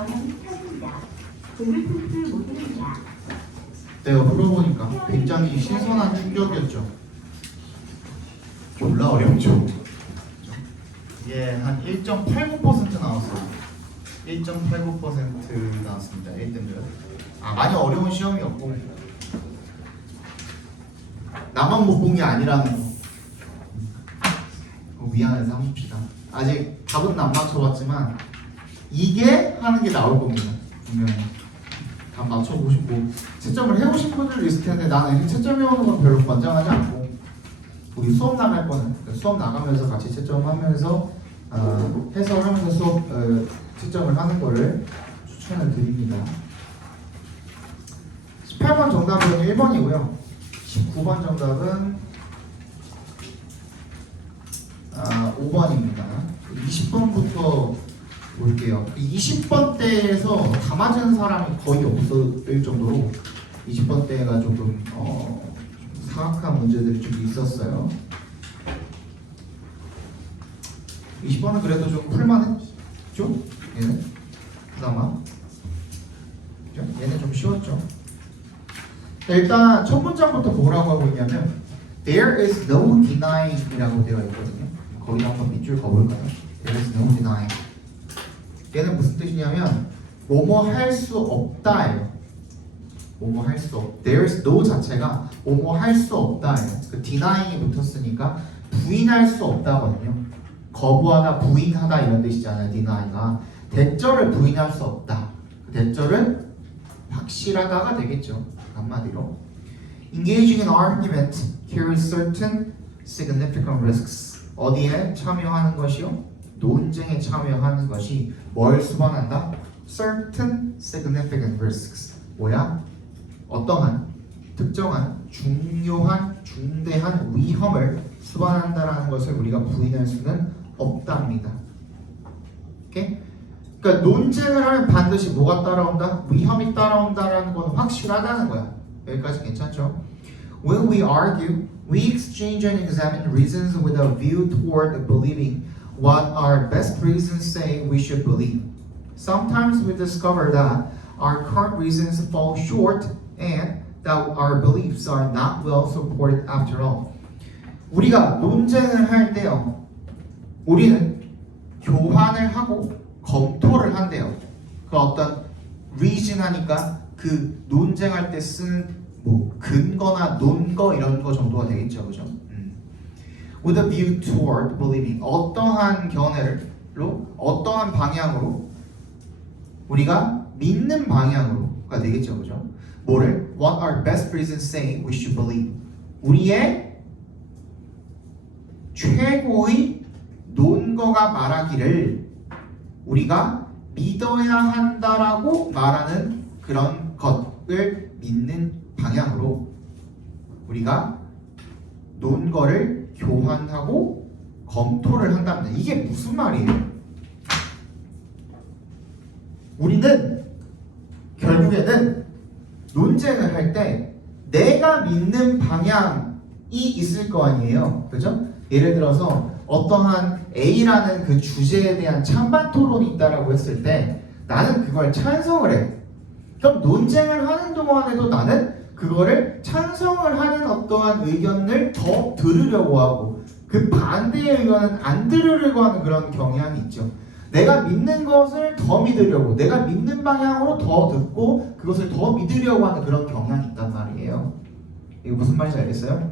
전원이 켜집니다. 블루투스 모드입니다. 내가 풀어보니까 굉장히 신선한 충격이었죠. 졸라 어렵죠. 이게 한 1.89% 나왔어요. 1.89% 나왔습니다. 1등급. 많이 어려운 시험이었고 나만 못 본 게 아니라는 거. 위안해서 합시다. 아직 답은 안 맞춰봤지만 이게 하는 게 나올 겁니다. 분명히. 답 맞춰보시고 채점을 해오신 분들도 있을 텐데 나는 채점 해오는 건 별로 권장하지 않고 우리 수업 나갈 거는 수업 나가면서 같이 채점하면서 해설하면서 수업 채점을 하는 거를 추천을 드립니다. 18번 정답은 1번이고요. 19번 정답은 5번입니다. 20번부터 볼게요. 20번대에서 다 맞은 사람이 거의 없을 정도로 20번대가 조금 사악한 문제들이 좀 있었어요. 20번은 그래도 좀 풀만했죠? 얘는 그나마 얘는 좀 쉬웠죠. 일단 첫 문장부터 뭐라고 하고 있냐면 There is no denying 이라고 되어 있거든요. 거기다 한번 밑줄 그어볼까요? There is no denying. 얘는 무슨 뜻이냐면 뭐뭐 할 수 없다예요. 뭐뭐 할 수 없. There is no 자체가 뭐뭐 할 수 없다예요. 그 denying이 붙었으니까 부인할 수 없다거든요. 거부하다, 부인하다 이런 뜻이잖아요. deny가 대절을 부인할 수 없다. 그 대절은 확실하다가 되겠죠. 한마디로 Engaging in argument carries certain significant risks. 어디에 참여하는 것이요? 논쟁에 참여하는 것이 뭘 수반한다? Certain significant risks. 뭐야? 어떠한 특정한 중요한 중대한 위험을 수반한다라는 것을 우리가 부인할 수는 없답니다. 오케이? 그러니까 논쟁을 하면 반드시 뭐가 따라온다? 위험이 따라온다라는 건 확실하다는 거야. 여기까지 괜찮죠? When we argue, we exchange and examine reasons with a view toward believing what our best reasons say we should believe. Sometimes we discover that our current reasons fall short and that our beliefs are not well supported after all. 우리가 논쟁을 할 때요, 우리는 교환을 하고 검토를 한대요. 그 어떤 reason 하니까 그 논쟁할 때 쓰는 뭐 근거나 논거 이런 거 정도가 되겠죠, 그죠? With a view toward believing. 어떠한 견해로, 어떠한 방향으로 우리가 믿는 방향으로가 되겠죠, 그죠? 뭐를? What our best reasons say we should believe. 우리의 최고의 논거가 말하기를 우리가 믿어야 한다라고 말하는 그런 것을 믿는 방향으로 우리가 논거를 교환하고 검토를 한답니다. 이게 무슨 말이에요? 우리는 결국에는 논쟁을 할 때 내가 믿는 방향이 있을 거 아니에요. 그죠? 예를 들어서 어떠한 A라는 그 주제에 대한 찬반 토론이 있다라고 했을 때 나는 그걸 찬성을 해. 그럼 논쟁을 하는 동안에도 나는 그거를 찬성을 하는 어떠한 의견을 더 들으려고 하고 그 반대의 의견은 안 들으려고 하는 그런 경향이 있죠. 내가 믿는 것을 더 믿으려고, 내가 믿는 방향으로 더 듣고 그것을 더 믿으려고 하는 그런 경향이 있단 말이에요. 이거 무슨 말인지 알겠어요?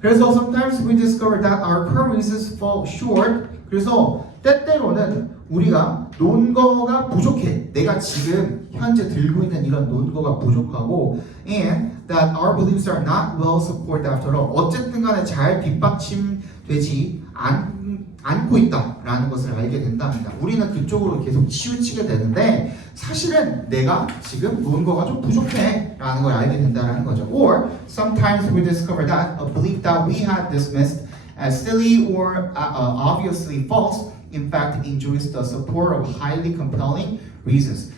그래서 sometimes we discover that our current reasons fall short. 그래서 때때로는 우리가 논거가 부족해. 내가 지금 현재 들고 있는 이런 논거가 부족하고 and that our beliefs are not well supported after all. 어쨌든 간에 잘 뒷받침되지 않고 있다라는 것을 알게 된답니다. 우리는 그쪽으로 계속 치우치게 되는데 사실은 내가 지금 논거가 좀 부족해 라는 걸 알게 된다는 거죠. Or sometimes we discover that a belief that we had dismissed as silly or obviously false in fact enjoys the support of highly compelling reasons.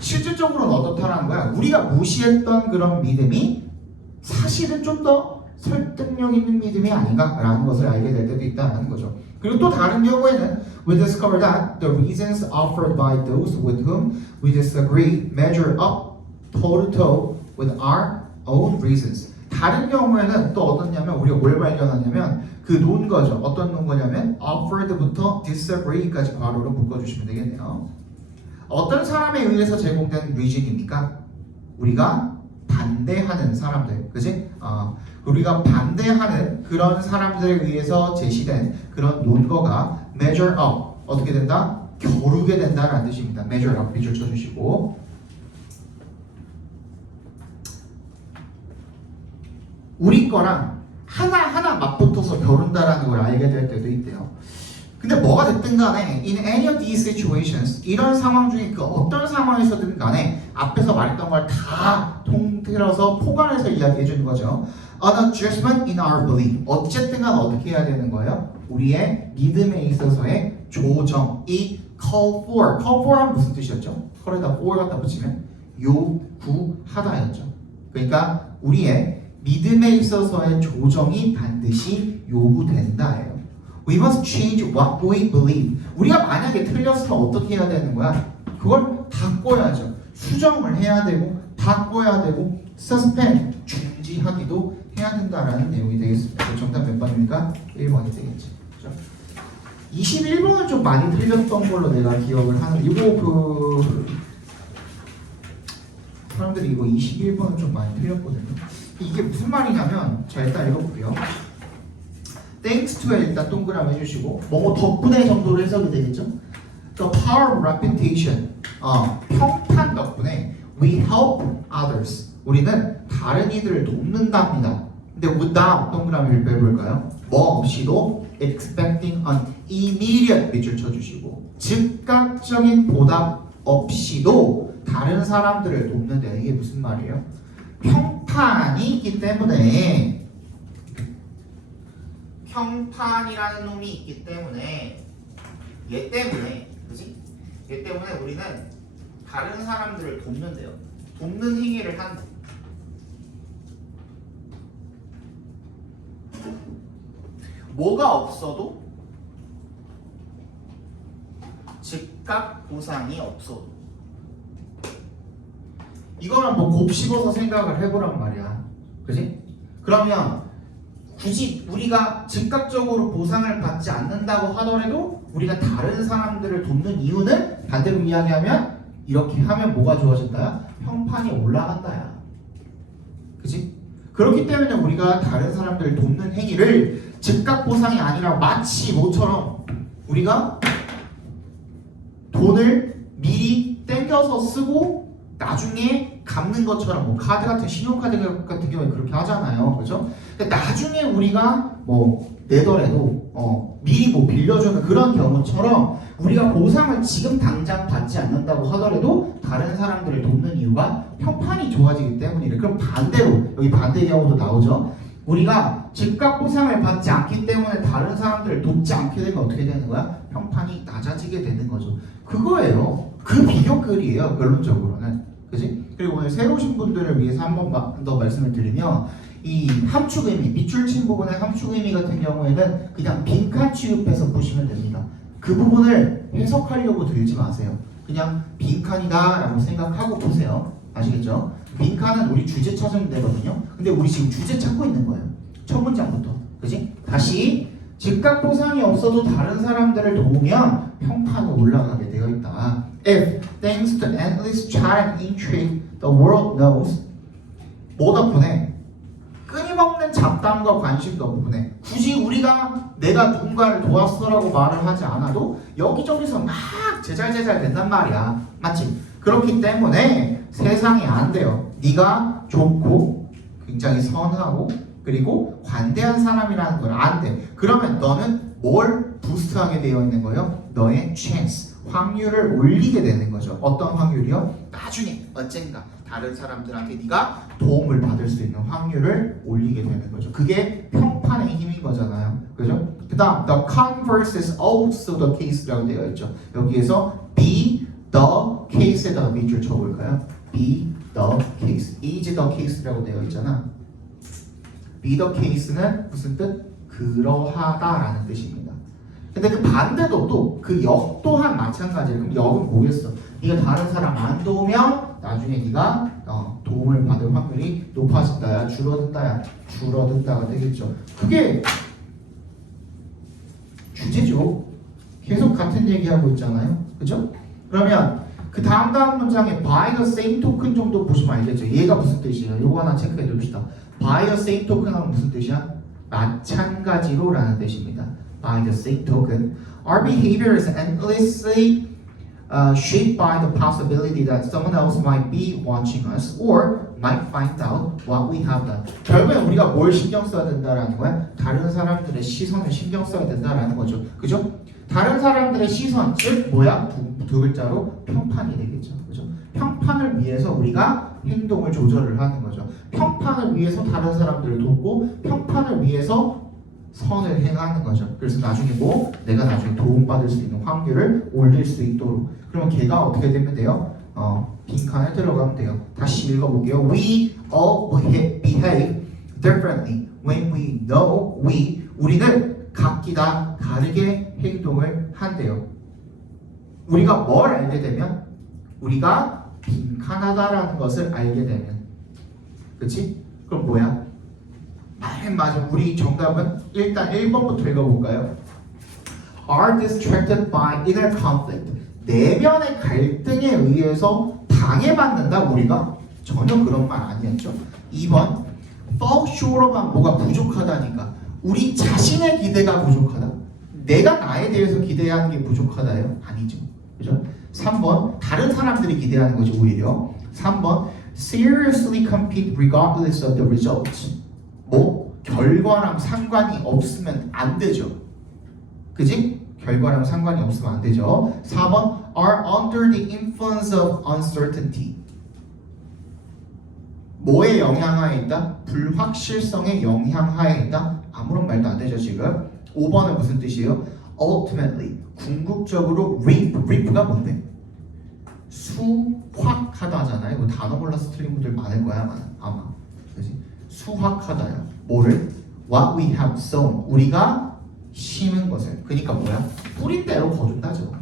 실질적으로는 어떻다라는 거야? 우리가 무시했던 그런 믿음이 사실은 좀 더 설득력 있는 믿음이 아닌가라는 것을 알게 될 때도 있다는 거죠. 그리고 또 다른 경우에는 we discover that the reasons offered by those with whom we disagree measure up toe to toe with our own reasons. 다른 경우에는 또 어떻냐면 우리가 뭘 발견하냐면 그 논거죠. 어떤 논거냐면 offered부터 disagree까지 괄호로 묶어주시면 되겠네요. 어떤 사람에 의해서 제공된 reason입니까? 우리가 반대하는 사람들, 그지? 우리가 반대하는 그런 사람들에 의해서 제시된 그런 논거가 measure up 어떻게 된다? 겨루게 된다라는 뜻입니다. measure up 밑줄 쳐주시고 우리 거랑 하나하나 맞붙어서 겨룬다라는 걸 알게 될 때도 있대요. 근데 뭐가 됐든 간에 in any of these situations 이런 상황 중에 그 어떤 상황에서든 간에 앞에서 말했던 걸 다 통틀어서 포괄해서 이야기해 주는 거죠. An adjustment in our belief. 어쨌든 간 어떻게 해야 되는 거예요? 우리의 믿음에 있어서의 조정이 call for. call for은 무슨 뜻이었죠? call에다 for 갖다 붙이면 요구하다였죠. 그러니까 우리의 믿음에 있어서의 조정이 반드시 요구된다예요. We must change what we believe. 우리가 만약에 틀렸으면 어떻게 해야 되는 거야? 그걸 바꿔야죠. 수정을 해야 되고 바꿔야 되고 suspend, 중지하기도 해야 된다라는 내용이 되겠습니다. 정답 몇 번입니까? 1번이 되겠지. 그렇죠? 21번은 좀 많이 틀렸던 걸로 내가 기억을 하는데 이거 사람들이 이거 21번은 좀 많이 틀렸거든요. 이게 무슨 말이냐면 자 일단 읽어볼게요. Thanks to에 일단 동그라미 해주시고 뭐 덕분에 정도로 해석이 되겠죠. The power of reputation 평판 덕분에 we help others 우리는 다른 이들을 돕는답니다. 근데 without 동그라미를 빼볼까요? 뭐 없이도 expecting an immediate 밑줄 쳐주시고 즉각적인 보답 없이도 다른 사람들을 돕는데 이게 무슨 말이에요? 평판이 있기 때문에 평판이라는 놈이 있기 때문에 얘 때문에 그지? 얘 때문에 우리는 다른 사람들을 돕는데요. 돕는 행위를 한다. 뭐가 없어도 즉각 보상이 없어도 이거는 뭐 곱씹어서 생각을 해보란 말이야. 그지? 그러면 굳이 우리가 즉각적으로 보상을 받지 않는다고 하더라도 우리가 다른 사람들을 돕는 이유는 반대로 이야기하면 이렇게 하면 뭐가 좋아진다? 평판이 올라간다야. 그지? 그렇기 때문에 우리가 다른 사람들을 돕는 행위를 즉각 보상이 아니라 마치 뭐처럼 우리가 돈을 미리 땡겨서 쓰고 나중에 갚는 것처럼 뭐 카드 같은 신용카드 같은 경우에 그렇게 하잖아요. 그죠? 근데 나중에 우리가 뭐 내더라도 미리 뭐 빌려주는 그런 경우처럼 우리가 보상을 지금 당장 받지 않는다고 하더라도 다른 사람들을 돕는 이유가 평판이 좋아지기 때문이래. 그럼 반대로 여기 반대 경우도 나오죠. 우리가 즉각 보상을 받지 않기 때문에 다른 사람들을 돕지 않게 되면 어떻게 되는 거야? 평판이 낮아지게 되는 거죠. 그거예요. 그 비교글이에요. 결론적으로는. 그지? 그리고 오늘 새로 오신 분들을 위해서 한 번 더 말씀을 드리면 이 함축의미, 밑줄 친 부분의 함축의미 같은 경우에는 그냥 빈칸 취급해서 보시면 됩니다. 그 부분을 해석하려고 들지 마세요. 그냥 빈칸이다 라고 생각하고 보세요. 아시겠죠? 빈칸은 우리 주제 찾으면 되거든요. 근데 우리 지금 주제 찾고 있는 거예요. 첫 문장부터. 그지? 다시 즉각 보상이 없어도 다른 사람들을 도우면 평판이 올라가게 되어 있다. If, thanks to endless chat and intrigue, the world knows 뭐 덕분에? 끊임없는 잡담과 관심 덕분에 굳이 우리가 내가 누군가를 도왔어라고 말을 하지 않아도 여기저기서 막 제잘제잘 된단 말이야. 맞지? 그렇기 때문에 세상이 안 돼요. 네가 좋고 굉장히 선하고 그리고 관대한 사람이라는 걸 안 돼. 그러면 너는 뭘 부스트하게 되어 있는 거예요? 너의 chance, 확률을 올리게 되는 거죠. 어떤 확률이요? 나중에 언젠가 다른 사람들한테 네가 도움을 받을 수 있는 확률을 올리게 되는 거죠. 그게 평판의 힘인 거잖아요. 그죠? 그 다음 the converse is also the case라고 되어 있죠. 여기에서 be the case에다가 밑줄 쳐볼까요? be the case, is the case라고 되어 있잖아. be the case는 무슨 뜻? 그러하다라는 뜻입니다. 근데 그 반대도 또 그 역 또한 마찬가지예요. 그럼 역은 뭐겠어? 네가 다른 사람 안 도우면 나중에 네가 도움을 받을 확률이 높아진다야, 줄어든다야, 줄어든다가 되겠죠. 그게 주제죠. 계속 같은 얘기하고 있잖아요. 그죠? 그러면 그 다음 문장에 by the same token 정도 보시면 알겠죠. 얘가 무슨 뜻이에요? 요거 하나 체크해 둡시다. by the same token 하면 무슨 뜻이야? 마찬가지로 라는 뜻입니다. by the same token. Our behavior is endlessly shaped by the possibility that someone else might be watching us or might find out what we have done. 결국엔 우리가 뭘 신경 써야 된다라는 거야? 다른 사람들의 시선을 신경 써야 된다라는 거죠. 그죠? 다른 사람들의 시선, 즉 뭐야? 두 글자로 평판이 되겠죠. 그죠? 평판을 위해서 우리가 행동을 조절을 하는 거죠. 평판을 위해서 다른 사람들을 돕고 평판을 위해서 선을 행하는 거죠. 그래서 나중에 내가 나중에 도움받을 수 있는 확률을 올릴 수 있도록. 그러면 걔가 어떻게 되면 돼요? 빈칸에 들어가면 돼요. 다시 읽어볼게요. We all behave differently when we know 우리는 각기 다 다르게 행동을 한대요. 우리가 뭘 알게 되면? 우리가 빈칸하다라는 것을 알게 되면. 그치? 그럼 뭐야? 맞아. 우리 정답은 일단 1번부터 읽어볼까요? Are distracted by inner conflict. 내면의 갈등에 의해서 방해받는다 우리가? 전혀 그런 말 아니었죠. 2번 fall short of 뭐가 부족하다니까. 우리 자신의 기대가 부족하다. 내가 나에 대해서 기대하는 게 부족하다요? 아니죠. 그죠? 3번 다른 사람들이 기대하는 거죠 오히려. 3번 seriously compete regardless of the results. 결과랑 상관이 없으면 안 되죠. 그지? 결과랑 상관이 없으면 안 되죠. 4번 are under the influence of uncertainty. 뭐에 영향하에 있다? 불확실성에 영향하에 있다? 아무런 말도 안 되죠 지금. 5번은 무슨 뜻이에요? ultimately 궁극적으로 reap가 뭔데? 수확하다잖아요. 이거 단어 몰라서 틀린 분들 많을 거야 아마. 그지? 수확하다요. 뭐를? What we have sown. 우리가 심은 것을. 그러니까 뭐야? 뿌린 대로 거둔다죠.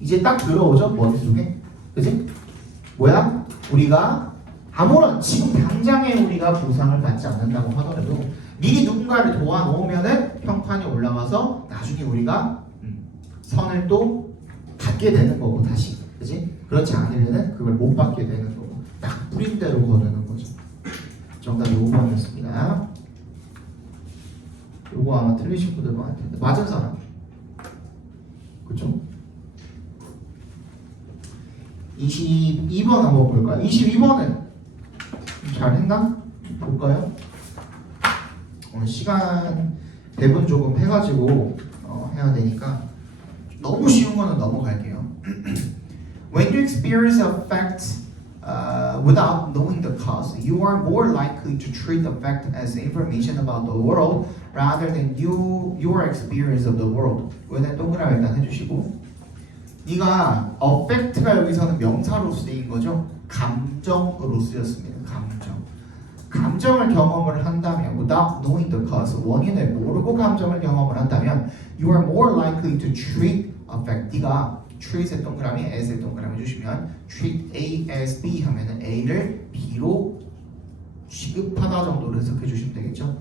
이제 딱 들어오죠 머릿속에. 그치? 뭐야? 우리가 아무런 지금 당장에 우리가 보상을 받지 않는다고 하더라도 미리 누군가를 도와놓으면은 평판이 올라가서 나중에 우리가 선을 또 받게 되는 거고 다시. 그치? 그렇지 않으면은 그걸 못 받게 되는 거고. 딱 뿌린 대로 거두는 거죠. 정답이 5번이었습니다. 요거 아마 틀리신 분들 많을 텐데 맞은 사람 그쵸? 22번 한번 볼까요? 22번은 잘했나? 볼까요? 시간 대본 조금 해가지고 해야 되니까 너무 쉬운 거는 넘어갈게요. When you experience a fact without knowing the cause, you are more likely to treat the fact as information about the world rather than your experience of the world. 이거는 동그라미 일단 해주시고, 네가 affect가 여기서는 명사로 쓰인 거죠. 감정으로 쓰였습니다. 감정을 경험을 한다면 without knowing the cause, 원인을 모르고 감정을 경험을 한다면 you are more likely to treat affect. 네가 treat의 동그라미, as의 동그라미 주시면 treat A as B 하면은 A를 B로 취급하다 정도로 해석해 주시면 되겠죠.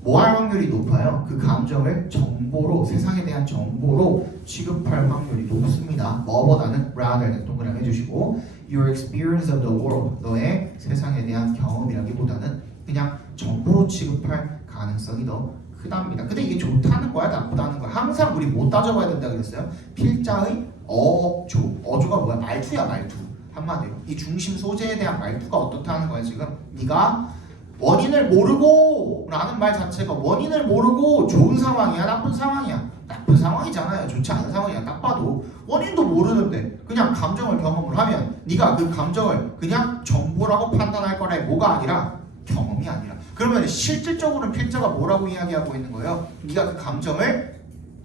뭐 할 확률이 높아요? 그 감정을 정보로, 세상에 대한 정보로 취급할 확률이 높습니다. 뭐보다는 rather 동그라미 해주시고 your experience of the world, 너의 세상에 대한 경험이라기보다는 그냥 정보로 취급할 가능성이 더 크답니다. 근데 이게 좋다는 거야, 나쁘다는 거야? 항상 우리 못 따져봐야 된다 그랬어요. 필자의 어조가 뭐야? 말투야, 말투. 한마디로 이 중심 소재에 대한 말투가 어떻다는 거야 지금. 네가 원인을 모르고 라는 말 자체가 원인을 모르고 좋은 상황이야, 나쁜 상황이야? 나쁜 상황이잖아요. 좋지 않은 상황이야. 딱 봐도 원인도 모르는데 그냥 감정을 경험을 하면 네가 그 감정을 그냥 정보라고 판단할 거라. 뭐가 아니라 경험이 아니라. 그러면 실질적으로는 필자가 뭐라고 이야기하고 있는 거예요? 네가 그 감정을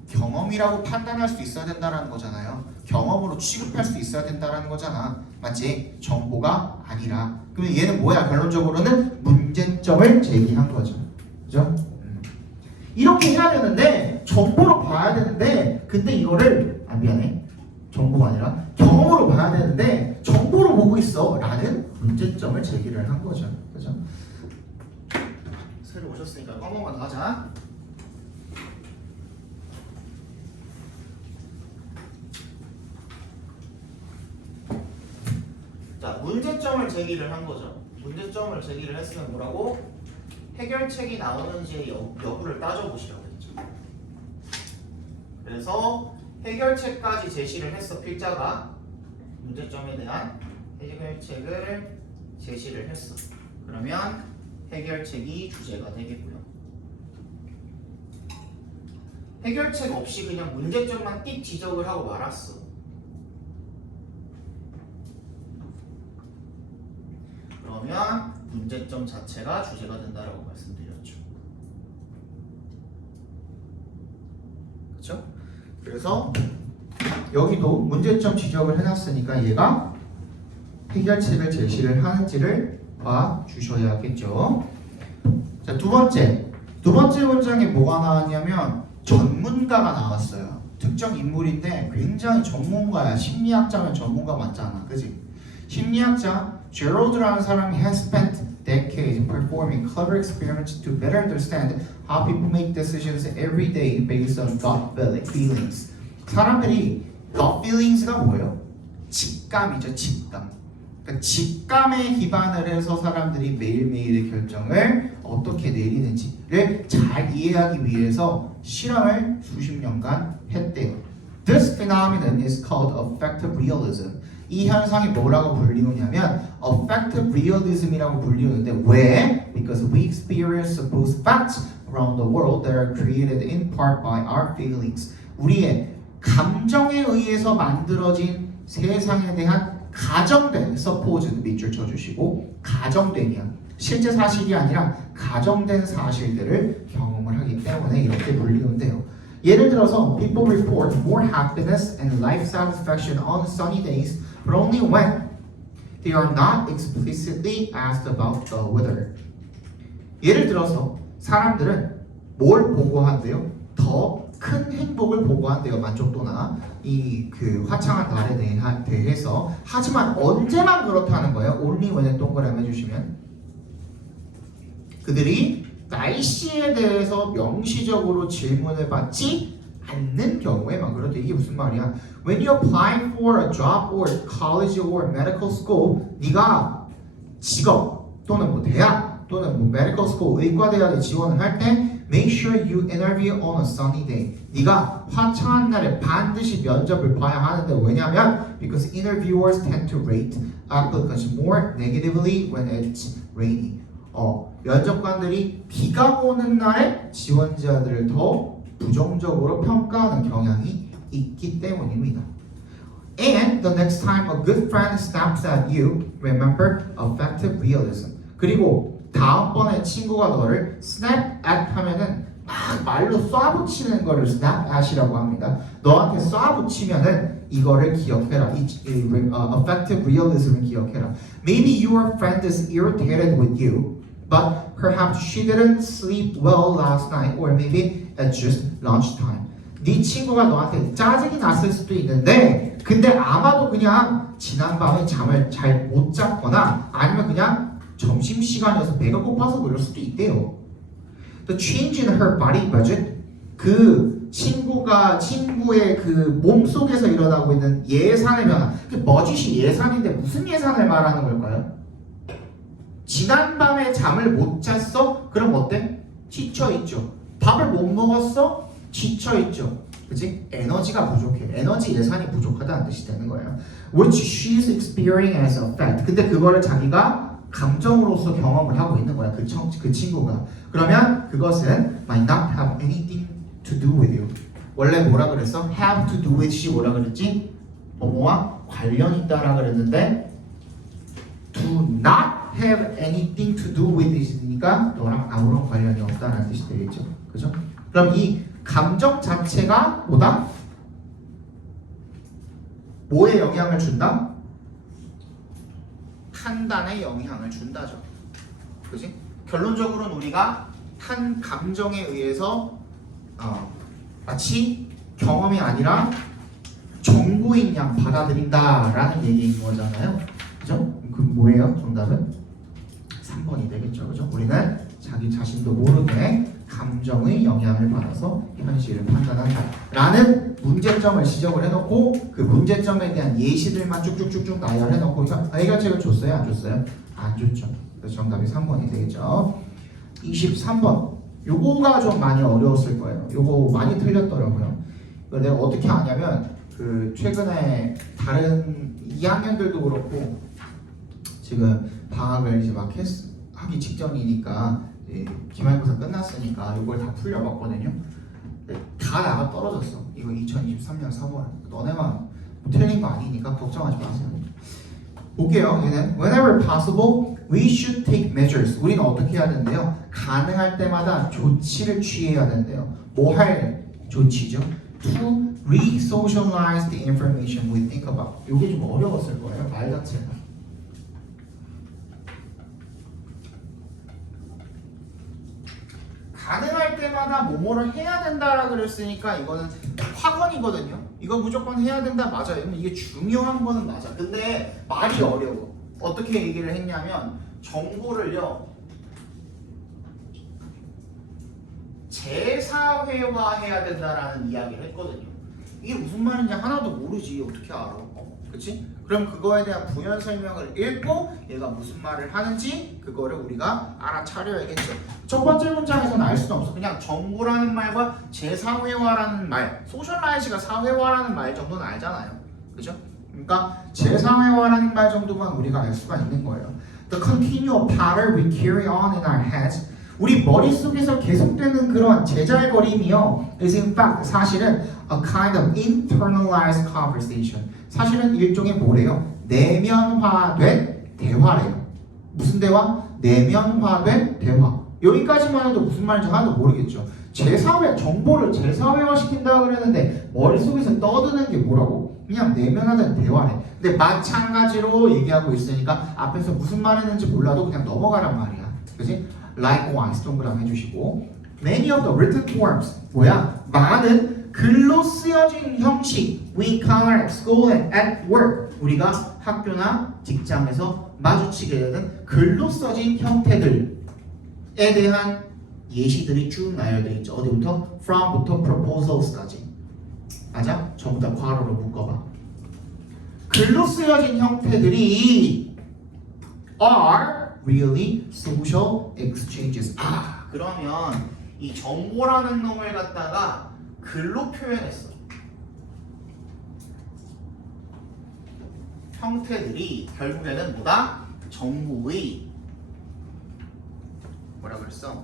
경험이라고 판단할 수 있어야 된다는 거잖아요. 경험으로 취급할 수 있어야 된다는 거잖아. 맞지? 정보가 아니라. 그러면 얘는 뭐야? 결론적으로는 문제점을 제기한 거죠. 그죠? 이렇게 해야 되는데 정보로 봐야 되는데 근데 이거를 미안해 정보가 아니라 경험으로 봐야 되는데 정보로 보고 있어 라는 문제점을 제기를 한 거죠. 그죠? 새로 오셨으니까 한 번만 더 하자. 자, 문제점을 제기를 한 거죠. 문제점을 제기를 했으면 뭐라고? 해결책이 나오는지의 여부를 따져보시라고 했죠. 그래서 해결책까지 제시를 했어. 필자가 문제점에 대한 해결책을 제시를 했어. 그러면 해결책이 주제가 되겠고요. 해결책 없이 그냥 문제점만 띡 지적을 하고 말았어. 그러면 문제점 자체가 주제가 된다라고 말씀드렸죠. 그렇죠? 그래서 여기도 문제점 지적을 해놨으니까 얘가 해결책을 제시를 하는지를 봐 주셔야겠죠. 자, 두 번째 문장에 뭐가 나왔냐면 전문가가 나왔어요. 특정 인물인데 굉장히 전문가야. 심리학자면 전문가 맞잖아, 그지? 심리학자 제로드라는 사람이 has spent decades performing clever experiments to better understand how people make decisions every day based on gut feelings. 사람들이 gut feelings가 뭐예요? 직감이죠, 직감. 그러니까 직감에 기반을 해서 사람들이 매일매일의 결정을 어떻게 내리는지를 잘 이해하기 위해서 실험을 수십 년간 했대요. This phenomenon is called affective realism. 이 현상이 뭐라고 불리우냐면 affective realism이라고 불리우는데 왜? Because we experience supposed facts around the world that are created in part by our feelings. 우리의 감정에 의해서 만들어진 세상에 대한 가정된 supposed 밑줄 쳐주시고 가정된이야. 실제 사실이 아니라 가정된 사실들을 경험을 하기 때문에 이렇게 불리는데요. 예를 들어서 people report more happiness and life satisfaction on sunny days but only when they are not explicitly asked about the weather. 예를 들어서 사람들은 뭘 보고한대요? 더 큰 행복을 보고한대요. 만족도나 이 그 화창한 날에 대해서. 하지만 언제만 그렇다는 거예요. only when에 동그라미 해주시면 그들이 날씨에 대해서 명시적으로 질문을 받지 않는 경우에만 그렇대. 이게 무슨 말이야? When you apply for a job or college or medical school, 네가 직업 또는 뭐 대학 또는 뭐 medical school 의과대학에 지원을 할 때 make sure you interview on a sunny day. 네가 화창한 날에 반드시 면접을 봐야 하는데 왜냐면 because interviewers tend to rate applicants more negatively when it's rainy. 면접관들이 비가 오는 날에 지원자들을 더 부정적으로 평가하는 경향이 있기 때문입니다. And the next time a good friend snaps at you, remember affective realism. 그리고 다음번에 친구가 너를 snap at 하면은 막 말로 쏴붙이는 거를 snap at이라고 합니다. 너한테 쏴붙이면은 이거를 기억해라. Affective realism을 기억해라. Maybe your friend is irritated with you. But perhaps she didn't sleep well last night, or maybe at just lunchtime. 네 친구가 너한테 짜증이 났을 수도 있는데, 근데 아마도 그냥 지난밤에 잠을 잘 못 잤거나, 아니면 그냥 점심 시간이어서 배가 고파서 그럴 수도 있대요. The change in her body budget, 그 친구의 그 몸 속에서 일어나고 있는 예산의 변화. 그 budget이 예산인데 무슨 예산을 말하는 걸까요? 지난밤에 잠을 못 잤어? 그럼 어때? 지쳐있죠. 밥을 못 먹었어? 지쳐있죠. 그치? 에너지가 부족해. 에너지 예산이 부족하다는 뜻이 되는 거예요. Which she's experiencing as a fact. 근데 그거를 자기가 감정으로서 경험을 하고 있는 거야. 그 친구가. 그러면 그것은 might not have anything to do with you. 원래 뭐라 그랬어? have to do with이 뭐라 그랬지? 뭐뭐와 관련 있다라 그랬는데 do not have anything to do with it이니까 너랑 아무런 관련이 없다는 뜻이 되겠죠. 그죠? 그럼 이 감정 자체가 뭐다? 뭐에 영향을 준다? 판단에 영향을 준다죠. 그지? 결론적으로는 우리가 한 감정에 의해서 마치 경험이 아니라 정보인 양 받아들인다라는 얘기인 거잖아요. 그죠? 그 뭐예요? 정답은 3번이 되겠죠. 그죠? 우리는 자기 자신도 모르게 감정의 영향을 받아서 현실을 판단한다 라는 문제점을 지적을 해놓고 그 문제점에 대한 예시들만 쭉쭉쭉쭉 나열해놓고 해결책을 줬어요? 안 줬어요? 안 줬죠. 그래서 정답이 3번이 되겠죠. 23번 요거가 좀 많이 어려웠을 거예요. 요거 많이 틀렸더라고요. 이걸 내가 어떻게 아냐면 그 최근에 다른 2학년들도 그렇고 지금 방학을 이제 막 하기 직전이니까 기말고사 끝났으니까 이걸 다 풀려봤거든요. 다 나가 떨어졌어. 이거 2023년 3월. 너네만 틀린 거 아니니까 걱정하지 마세요. 볼게요. 얘는 whenever possible, we should take measures. 우리는 어떻게 해야 된대요? 가능할 때마다 조치를 취해야 된대요. 뭐 할 조치죠? To re-socialize the information we think about. 이게 좀 어려웠을 거예요. 말 자체가. 가능할 때마다 뭐뭐를 해야 된다라 그랬으니까 이거는 확언이거든요. 이거 무조건 해야 된다 맞아요. 이게 중요한 거는 맞아. 근데 말이 어려워. 어떻게 얘기를 했냐면 정보를요 재사회화해야 된다라는 이야기를 했거든요. 이게 무슨 말인지 하나도 모르지 어떻게 알아? 그치? 그럼 그거에 대한 부연 설명을 읽고 얘가 무슨 말을 하는지 그거를 우리가 알아차려야겠죠. 첫 번째 문장에서는 알 수는 없어. 그냥 정보라는 말과 재사회화라는 말, 소셜라이즈가 사회화라는 말 정도는 알잖아요. 그죠? 그러니까 재사회화라는 말 정도만 우리가 알 수가 있는 거예요. The continual pattern we carry on in our heads, 우리 머릿속에서 계속되는 그런 제잘거림이요, is in fact 사실은 a kind of internalized conversation. 사실은 일종의 뭐래요? 내면화된 대화래요. 무슨 대화? 내면화된 대화. 여기까지만 해도 무슨 말인지 하나도 모르겠죠. 제사회, 정보를 제사회화 시킨다고 그랬는데 머릿속에서 떠드는 게 뭐라고? 그냥 내면화된 대화래. 근데 마찬가지로 얘기하고 있으니까 앞에서 무슨 말 했는지 몰라도 그냥 넘어가란 말이야. 그치? Likewise 동그라미 해주시고 Many of the written forms 뭐야? 많은 글로 쓰여진 형식 we encounter at school and at work 우리가 학교나 직장에서 마주치게 되는 글로 써진 형태들에 대한 예시들이 쭉 나열되어 있죠. 어디부터? from부터 proposals까지. 맞아? 전부 다 괄호로 묶어봐. 글로 쓰여진 형태들이 are really social exchanges. 그러면 이 정보라는 놈을 갖다가 글로 표현했어. 형태들이 결국에는 뭐다? 정보의 뭐라 그랬어?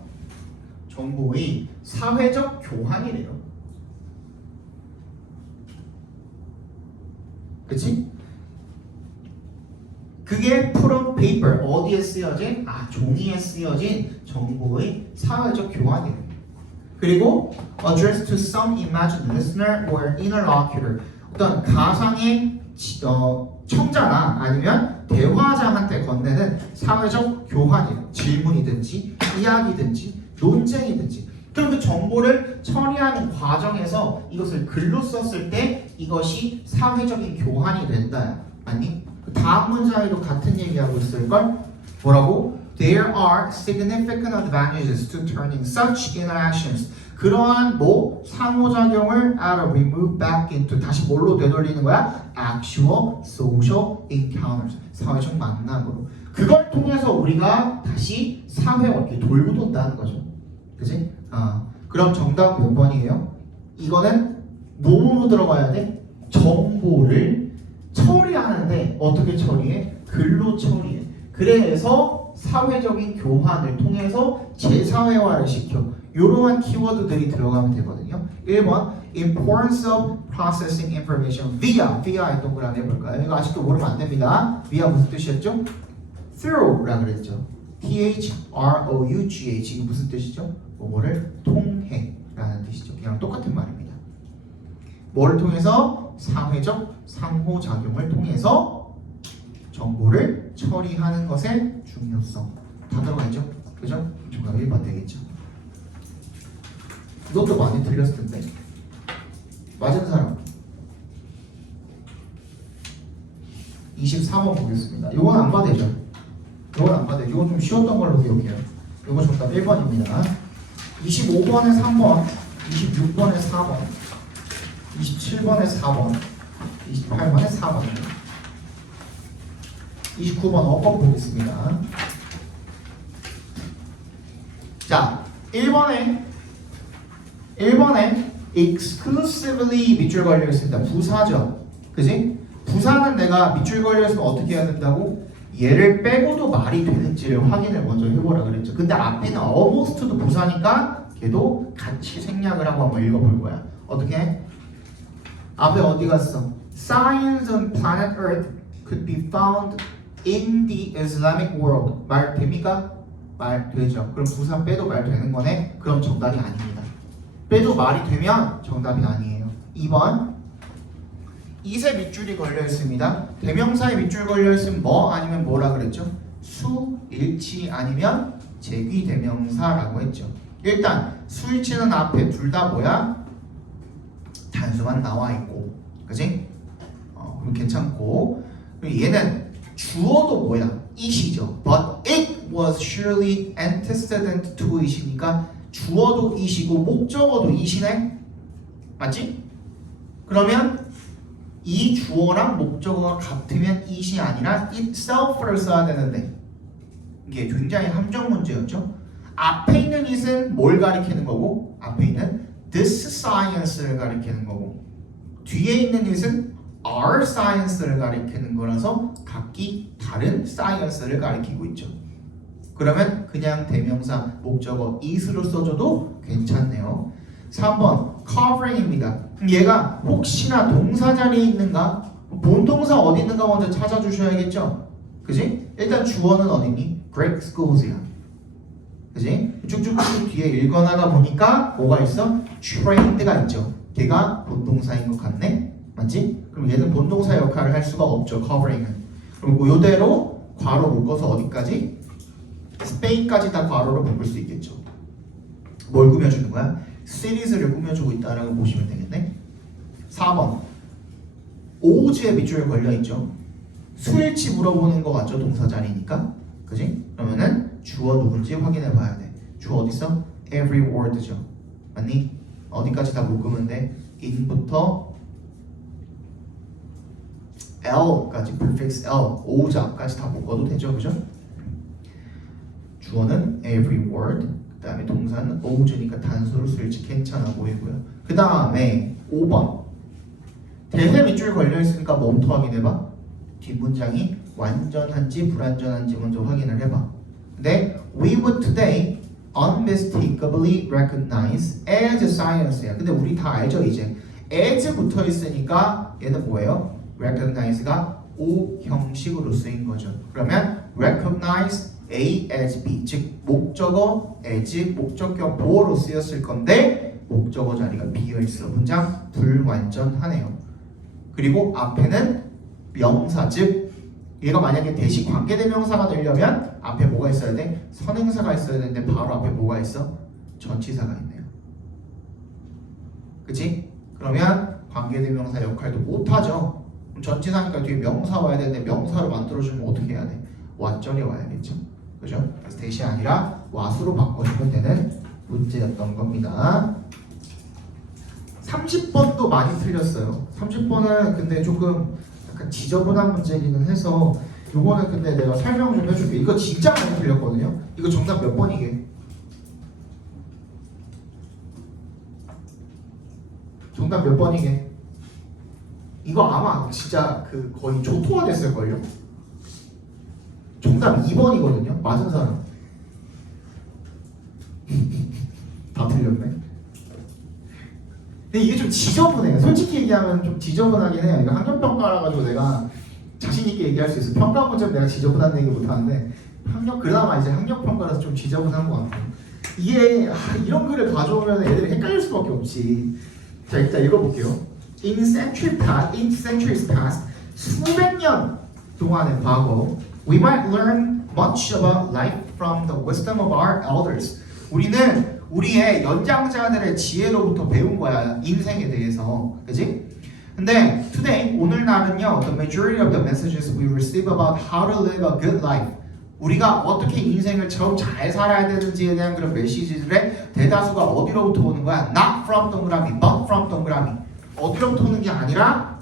정보의 사회적 교환이래요. 그치? 그게 from paper 어디에 쓰여진? 종이에 쓰여진 정보의 사회적 교환이래요. 그리고 addressed to some imagined listener or interlocutor 어떤 가상의 청자나 아니면 대화자한테 건네는 사회적 교환이에요. 질문이든지 이야기든지 논쟁이든지. 그럼 그 정보를 처리하는 과정에서 이것을 글로 썼을 때 이것이 사회적인 교환이 된다. 맞니? 다음 문장에도 같은 얘기하고 있을걸? 뭐라고? There are significant advantages to turning such interactions. 그러한 상호작용을 out of remove back into 다시 뭘로 되돌리는 거야? Actual social encounters. 사회적 만남으로. 그걸 통해서 우리가 다시 사회와 이렇게 돌고 돈다는 거죠. 그치? 그럼 정답 몇 번이에요? 이거는 뭐로 들어가야 돼? 정보를 처리하는데 어떻게 처리해? 글로 처리해. 그래서 사회적인 교환을 통해서 재사회화를 시켜. 이러한 키워드들이 들어가면 되거든요. 1번 Importance of processing information via의 동그라미 해볼까요? 이거 아직도 모르면 안 됩니다. via 무슨 뜻이었죠? through라 그랬죠. through 이게 무슨 뜻이죠? 뭐를 통해 라는 뜻이죠. 그냥 똑같은 말입니다. 뭐를 통해서? 사회적 상호작용을 통해서 정보를 처리하는 것의 중요성 다 들어가 있죠? 그죠? 정답 1번 되겠죠. 이것도 많이 틀렸을 텐데. 맞은 사람. 23번 보겠습니다. 이건 안 봐도 되죠? 이건 안 봐도 돼요. 이건 좀 쉬웠던 걸로 기억해요. 이거 정답 1번입니다. 25번에 3번, 26번에 4번, 27번에 4번, 28번에 4번입니다. 29번 어법 보겠습니다. 자, 1번에 exclusively 밑줄 걸려 있습니다. 부사죠. 그지? 부사는 내가 밑줄 걸려 있으면 어떻게 해야 된다고? 얘를 빼고도 말이 되는지를 확인을 먼저 해보라 그랬죠. 근데 앞에는 almost도 부사니까 걔도 같이 생략을 하고 한번 읽어볼 거야. 어떻게? 앞에 어디 갔어? Science on planet Earth could be found in the Islamic world. 말 됩니까? 말 되죠. 그럼 부사 빼도 말 되는 거네? 그럼 정답이 아닙니다. 빼도 말이 되면 정답이 아니에요. 2번 이세 밑줄이 걸려 있습니다. 대명사에 밑줄 걸려 있으면 뭐 아니면 뭐라 그랬죠? 수, 일치 아니면 제귀 대명사라고 했죠. 일단 수일치는 앞에 둘 다 뭐야? 단수만 나와 있고, 그지? 그럼 괜찮고. 그리고 얘는 주어도 뭐야? it이죠. But it was surely antecedent to it이니까 주어도 it이고 목적어도 it이네? 맞지? 그러면 이 주어랑 목적어가 같으면 it이 아니라 itself를 써야 되는데 이게 굉장히 함정 문제였죠. 앞에 있는 it은 뭘 가리키는 거고 앞에 있는 this science를 가리키는 거고 뒤에 있는 it은 our science를 가리키는 거라서 각기 다른 science를 가리키고 있죠. 그러면 그냥 대명사 목적어 it으로 써줘도 괜찮네요. 3번 covering입니다. 얘가 혹시나 동사 자리에 있는가? 본동사 어디 있는가 먼저 찾아주셔야겠죠? 그지? 일단 주어는 어디니? Great schools,이야. 그지? 쭉쭉쭉 뒤에 읽어나가 보니까 뭐가 있어? trained가 있죠. 걔가 본동사인 것 같네? 맞지? 그럼 얘는 본동사 역할을 할 수가 없죠. covering은. 그리고 이대로 괄호 묶어서 어디까지? 스페인까지 다 괄호로 묶을 수 있겠죠. 뭘 꾸며주는 거야? 시리즈를 꾸며주고 있다라고 보시면 되겠네. 4번 오즈에 밑줄 걸려있죠. 수일치 물어보는 거 같죠? 동사 자리니까. 그지? 그러면은 주어 누군지 확인해 봐야 돼. 주어 어딨어? every word죠. 맞니? 어디까지 다 묶으면 돼? in부터 L까지 prefix L, 오즈 앞까지 다 묶어도 되죠. 그죠? 주어는 every word, 그 다음에 동사는 오즈니까 단수로 쓸지 괜찮아 보이고요. 그 다음에 5번 대세 밑줄 걸려있으니까 뭐부터 확인해봐? 뒷문장이 완전한지 불완전한지 먼저 확인을 해봐. 근데 we would today unmistakably recognize as science야. 근데 우리 다 알죠 이제 as 붙어 있으니까 얘는 뭐예요? recognize가 O 형식으로 쓰인 거죠. 그러면 recognize A as B, 즉 목적어 as 목적격 보어로 쓰였을 건데 목적어 자리가 비어있어. 문장 불완전하네요. 그리고 앞에는 명사, 즉 얘가 만약에 대시 관계대명사가 되려면 앞에 뭐가 있어야 돼? 선행사가 있어야 되는데 바로 앞에 뭐가 있어? 전치사가 있네요. 그치? 그러면 관계대명사 역할도 못하죠. 그럼 전치사니까 뒤에 명사 와야 되는데 명사를 만들어주면 어떻게 해야 돼? 와절이 와야겠죠. 그죠? 그래서 대시 아니라 와수로 바꿔주면 되는 문제였던 겁니다. 30번도 많이 틀렸어요. 30번은 근데 조금 약간 지저분한 문제이기는 해서 요거는 근데 내가 설명 좀 해줄게. 이거 진짜 많이 틀렸거든요. 이거 정답 몇 번이게? 정답 몇 번이게? 이거 아마 진짜 그 거의 초토화 됐을걸요? 정답 2번이거든요. 맞은 사람 다 틀렸네. 근데 이게 좀 지저분해요. 솔직히 얘기하면 좀 지저분하긴 해요. 이거 학력평가라 가지고 내가 자신있게 얘기할 수 있어. 평가 문제는 내가 지저분한 얘기 못하는데 그나마 이제 학력평가라서 좀 지저분한 것 같아요. 이게 이런 글을 가져오면 애들이 헷갈릴 수밖에 없지. 자, 일단 읽어볼게요. In centuries past, 수백 년 동안의 과거, we might learn much about life from the wisdom of our elders. 우리는 우리의 연장자들의 지혜로부터 배운 거야. 인생에 대해서. 그지? 근데 today 오늘날은요. The majority of the messages we receive about how to live a good life. 우리가 어떻게 인생을 좀 잘 살아야 되는지에 대한 그런 메시지들의 대다수가 어디로부터 오는 거야? Not from 동그라미, but from 동그라미. 어디로부터 오는 게 아니라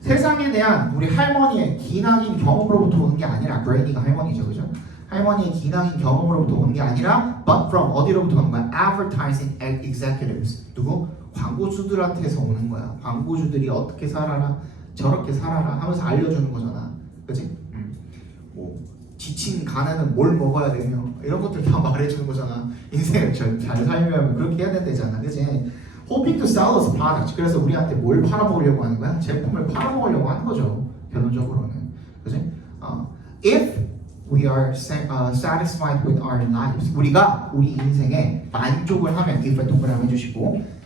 세상에 대한 우리 할머니의 기나긴 경험으로부터 오는 게 아니라 그레이니가 할머니죠, 그죠? 할머니의 기나긴 경험으로부터 오는 게 아니라 but from 어디로부터 오는 거야? Advertising executives. 누구? 광고주들한테서 오는 거야. 광고주들이 어떻게 살아라, 저렇게 살아라 하면서 알려주는 거잖아, 그지? 뭐 지친 간에는 뭘 먹어야 되며 이런 것들 다 말해주는 거잖아. 인생을 잘 살려면 그렇게 해야 된다잖아, 그지? Hoping to sell us products. 그래서 우리한테 뭘 팔아먹으려고 하는 거야? 제품을 팔아먹으려고 하는 거죠. 결론적으로는, 그지? If we are satisfied with our lives, 우리가 우리 인생에 만족을 하면 if 동그라미 해주시고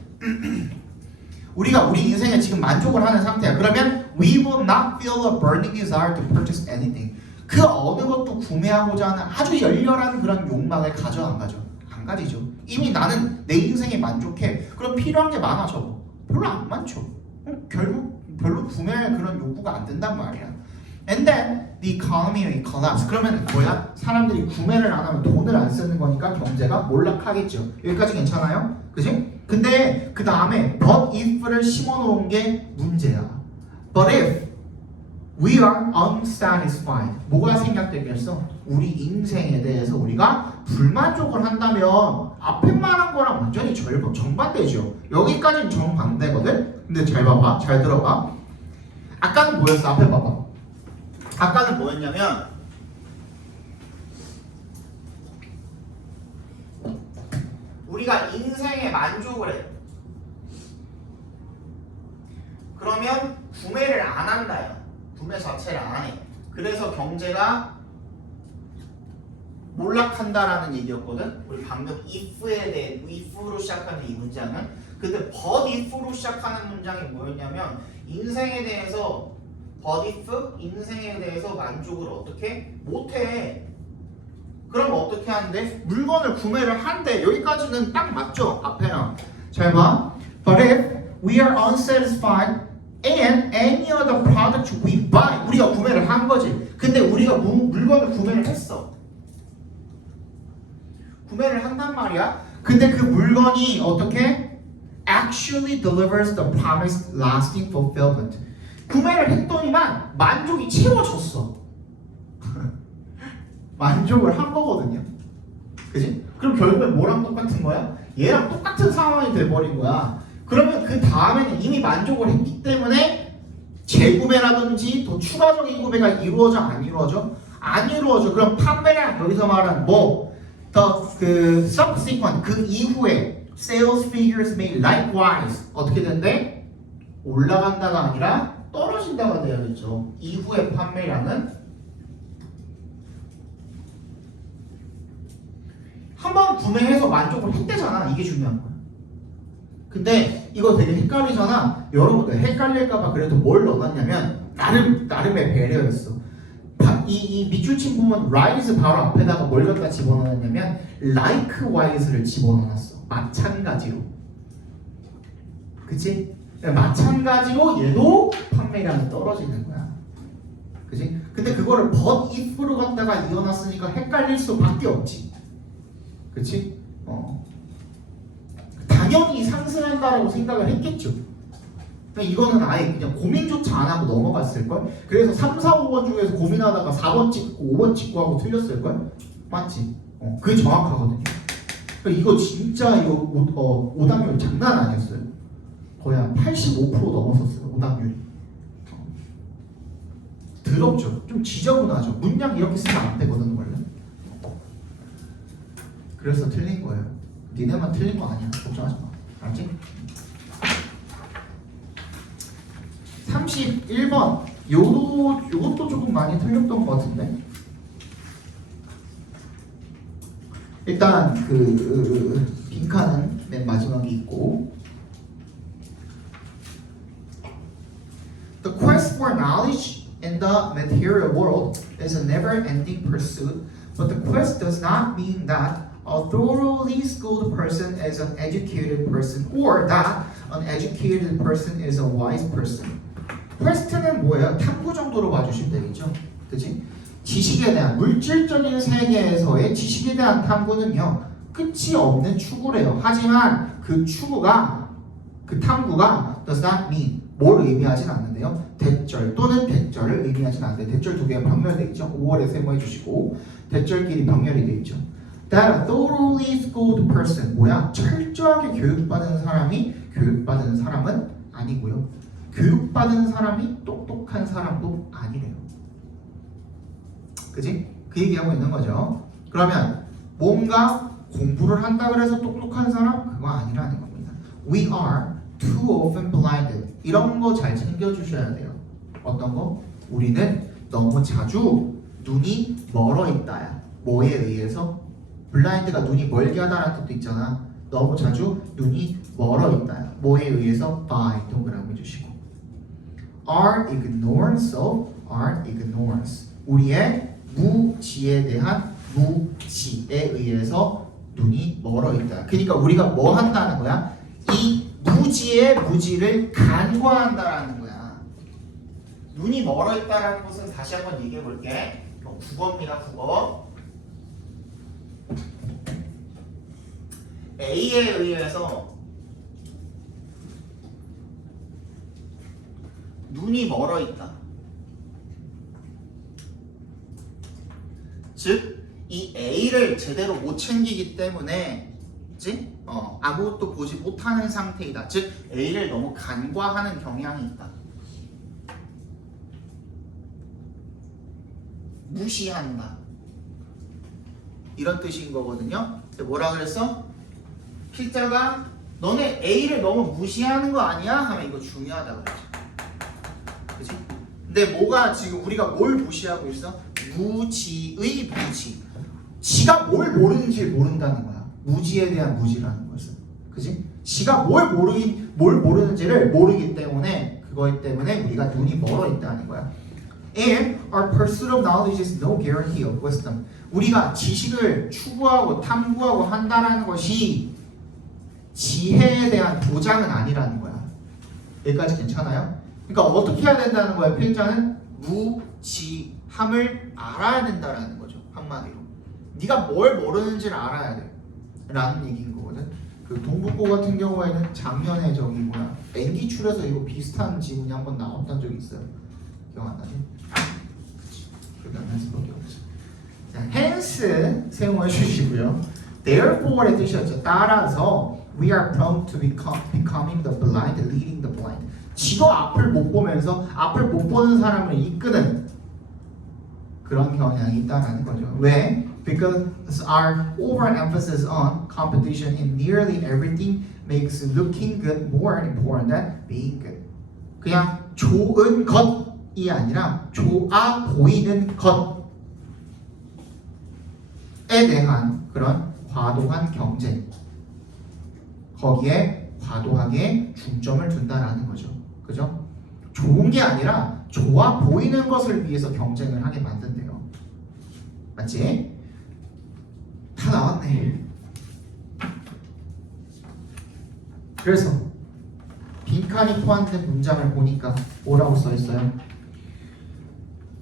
우리가 우리 인생에 지금 만족을 하는 상태야. 그러면 we will not feel a burning desire to purchase anything. 그 어느 것도 구매하고자 하는 아주 열렬한 그런 욕망을 가져 안 가져? 안 가지죠. 이미 나는 내 인생에 만족해. 그럼 필요한 게 많아져. 별로 안 많죠. 결국 별로 구매할 그런 욕구가 안 된단 말이야. And then the economy will collapse. 그러면 뭐야? 사람들이 구매를 안 하면 돈을 안 쓰는 거니까 경제가 몰락하겠죠. 여기까지 괜찮아요? 그지? 근데 그 다음에 but if를 심어놓은 게 문제야. But if we are unsatisfied. 뭐가 생략되겠어? 우리 인생에 대해서 우리가 불만족을 한다면 앞에 말한 거랑 완전히 정반대죠. 여기까지는 정반대거든? 근데 잘 봐봐. 잘 들어봐. 아까는 뭐였어? 앞에 봐봐. 아까는 뭐였냐면 우리가 인생에 만족을 해. 그러면 구매를 안 한다요. 구매 자체를 안 해. 그래서 경제가 몰락한다라는 얘기였거든. 우리 방금 if에 대해 if로 시작하는 이 문장은. 근데 but if로 시작하는 문장이 뭐였냐면 인생에 대해서 but if 인생에 대해서 만족을 어떻게 못해. 그럼 어떻게 하는데? 물건을 구매를 한대. 여기까지는 딱 맞죠? 앞에랑. 잘 봐. But if we are unsatisfied and any of the products we buy, 우리가 구매를 한 거지. 근데 우리가 물건을 구매를 했어. 구매를 한단 말이야. 근데 그 물건이 어떻게? Actually delivers the promised lasting fulfillment. 구매를 했더니만 만족이 채워졌어. 만족을 한 거거든요. 그지? 그럼 결국엔 뭐랑 똑같은 거야? 얘랑 똑같은 상황이 돼버린 거야. 그러면 그 다음에는 이미 만족을 했기 때문에 재구매라든지 더 추가적인 구매가 이루어져 안 이루어져? 안 이루어져. 그럼 판매량 여기서 말하는 그 subsequent 그 이후에 sales figures may likewise 어떻게 된대? 올라간다가 아니라 떨어진다가 돼야겠죠. 이후의 판매량은 한번 구매해서 만족을 했대잖아. 이게 중요한 거야. 근데 이거 되게 헷갈리잖아. 여러분들 헷갈릴까봐 그래도 뭘 넣어놨냐면 나름의 배려였어. 이 밑줄 친 부분 rise 바로 앞에다가 뭘 갖다 집어넣었냐면 likewise를 집어넣었어. 마찬가지로. 그치? 마찬가지로 얘도 판매량이 떨어지는 거야. 그치? 근데 그거를 but if로 갖다가 이어놨으니까 헷갈릴 수밖에 없지. 그치? 당연히 상승한다라고 생각을 했겠죠. 그러니까 이거는 아예 그냥 고민조차 안 하고 넘어갔을걸? 그래서 3, 4, 5번 중에서 고민하다가 4번 찍고 5번 찍고 하고 틀렸을걸? 맞지? 그게 정확하거든요. 그러니까 이거 진짜 이거 오답률 장난 아니었어요. 거의 한 85% 넘었었어요. 오답률이. 더럽죠? 좀 지저분하죠? 문장 이렇게 쓰면 안 되거든 원래. 그래서 틀린 거예요. 니네만 틀린 거 아니야. 걱정하지 마. 알지? 31번. 요것도 조금 많이 틀렸던 것 같은데. 일단 빈칸은 맨 마지막에 있고. The quest for knowledge in the material world is a never-ending pursuit, but the quest does not mean that A thoroughly schooled person is an educated person, or that an educated person is a wise person. 퀘스트는 뭐예요? 탐구 정도로 봐주시면 되겠죠. 그치? 지식에 대한 물질적인 세계에서의 지식에 대한 탐구는요 끝이 없는 추구래요. 하지만 그 추구가 그 탐구가 does not mean 뭘 의미하진 않는데요. 대절 또는 대절을 의미하진 않는데 대절 두 개가 병렬되어 있죠. 5월에 세모해 주시고 대절끼리 병렬이 되어 있죠. That a thoroughly schooled person 뭐야? 철저하게 교육받은 사람은 아니고요. 교육받은 사람이 똑똑한 사람도 아니래요. 그지? 그 얘기하고 있는 거죠. 그러면 뭔가 공부를 한다 그래서 똑똑한 사람? 그거 아니라는 겁니다. We are too often blinded. 이런 거 잘 챙겨주셔야 돼요. 어떤 거? 우리는 너무 자주 눈이 멀어 있다야. 뭐에 의해서? 블라인드가 눈이 멀게 하다라는 뜻도 있잖아. 너무 자주 눈이 멀어 있다야. 뭐에 의해서? by 동그라미 해주시고 our ignorance of our ignorance. 우리의 무지에 대한 무지에 의해서 눈이 멀어 있다. 그러니까 우리가 뭐 한다는 거야? 이 무지의 무지를 간과한다라는 거야. 눈이 멀어 있다라는 것은 다시 한번 얘기해 볼게. 국어입니다. 국어. A에 의해서 눈이 멀어 있다. 즉, 이 A를 제대로 못 챙기기 때문에, 그치? 아무것도 보지 못하는 상태이다. 즉, A를 너무 간과하는 경향이 있다. 무시한다. 이런 뜻인 거거든요. 뭐라 그랬어? 필자가 너네 A를 너무 무시하는 거 아니야? 하면 이거 중요하다고 그랬죠. 그치? 근데 뭐가 지금 우리가 뭘 무시하고 있어? 무지의 무지. 지가 뭘 모르는지 모른다는 거야. 무지에 대한 무지라는 것은. 그치? 지가 뭘 모르는지를 모르기 때문에 그것 때문에 우리가 눈이 멀어 있다는 거야. And our pursuit of knowledge is no guarantee of wisdom. 우리가 지식을 추구하고 탐구하고 한다는 것이 지혜에 대한 보장은 아니라는 거야. 여기까지 괜찮아요? 그러니까 어떻게 해야 된다는 거야? 필자는 무지함을 알아야 된다라는 거죠. 한마디로. 네가 뭘 모르는지를 알아야 돼. 라는 얘기인 거거든. 그 동북고 같은 경우에는 작년에 저기 뭐야 맹기출에서 이거 비슷한 지문이 한번 나왔던 적이 있어요. 기억 안 나지? 기억이 안 날 수밖에 없어. 자, hence 세모해 주시고요. Therefore 뜻이었죠. 따라서 we are prone to becoming the blind, leading the blind. 지도 앞을 못 보면서 앞을 못 보는 사람을 이끄는 그런 경향이 있다는 거죠. 왜? Because our overemphasis on competition in nearly everything makes looking good more important than being good. 그냥 좋은 것이 아니라 좋아 보이는 것에 대한 그런 과도한 경쟁. 거기에 과도하게 중점을 둔다라는 거죠. 그죠? 좋은 게 아니라 좋아 보이는 것을 위해서 경쟁을 하게 만든대요. 맞지? 다 나왔네. 그래서 빈칸이 포함된 문장을 보니까 뭐라고 써있어요?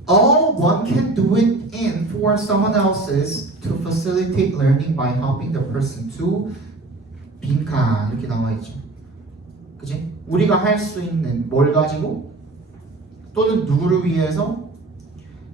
All one can do it in for someone else's to facilitate learning by helping the person to 빈칸 이렇게 나와있죠. 그치? 우리가 할 수 있는 뭘 가지고 또는 누구를 위해서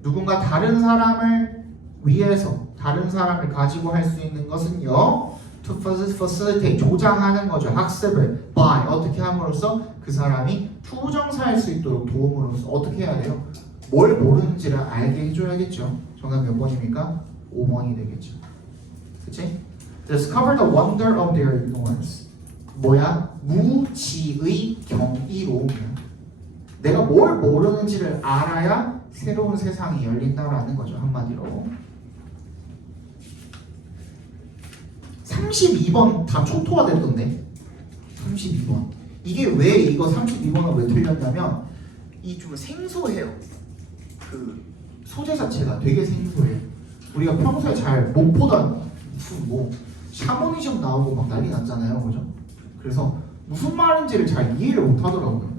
누군가 다른 사람을 위해서 다른 사람을 가지고 할 수 있는 것은요 to facilitate 조장하는 거죠. 학습을 by 어떻게 함으로써 그 사람이 투정사할 수 있도록 도움으로써 어떻게 해야 돼요? 뭘 모르는지를 알게 해줘야겠죠. 정답 몇 번입니까? 5번이 되겠죠. 그치? Discover the wonder of their ignorance. 뭐야? 무지의 경이로움이야. 내가 뭘 모르는지를 알아야 새로운 세상이 열린다라는 거죠. 한마디로. 32번 다 초토화 됐던데. 32번. 이게 왜 이거 32번을 왜 틀렸냐면 이 좀 생소해요. 그 소재 자체가 되게 생소해요. 우리가 평소에 잘 못 보던 무슨 뭐 샤머니즘 나오고 막 난리 났잖아요, 그죠? 그래서 무슨 말인지를 잘 이해를 못 하더라고요.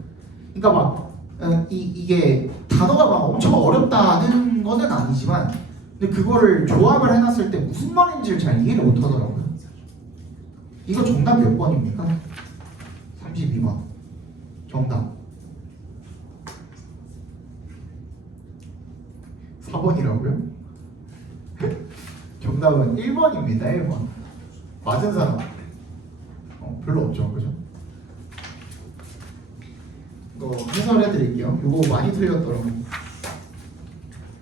그러니까 막 이게 단어가 막 엄청 어렵다는 거는 아니지만, 근데 그거를 조합을 해놨을 때 무슨 말인지를 잘 이해를 못 하더라고요. 이거 정답 몇 번입니까? 32번. 정답. 4번이라고요? 정답은 1번입니다. 1번. 맞은 사람 별로 없죠, 그죠? 이거 해설해 드릴게요. 이거 많이 틀렸더라고요.